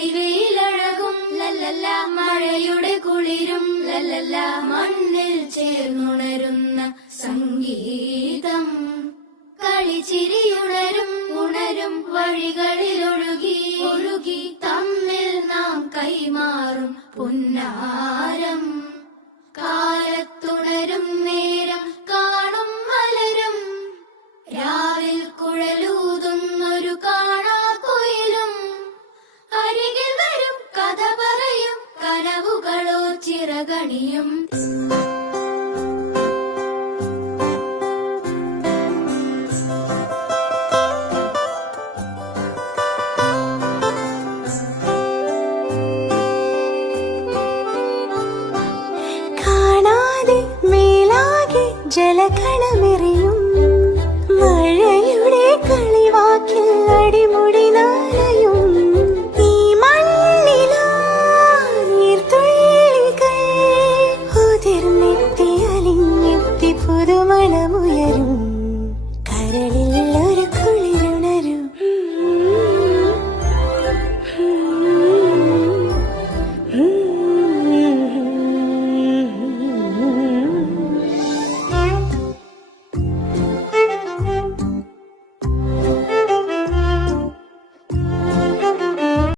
പൊഴിവയിലഴകും ലല്ലല്ല, മഴയുടെ കുളിരും ലല്ലല്ല, മണ്ണിൽ ചേർന്നുണരുന്ന സംഗീതം. കളിച്ചിരിയുണരും ഉണരും വഴികളിലൊഴുകി ഒഴുകി തമ്മിൽ നാം കൈമാറും പുന്നാരം. കാലത്തുണരും നേരം കാണും മലരും, രാവിൽ കുഴലൂതുന്നൊരു കാണാക്കുയിലും. അരികിൽ വരും കഥ പറയും കനവുകളോ ചിറകണിയും. ജലകണമെറിയും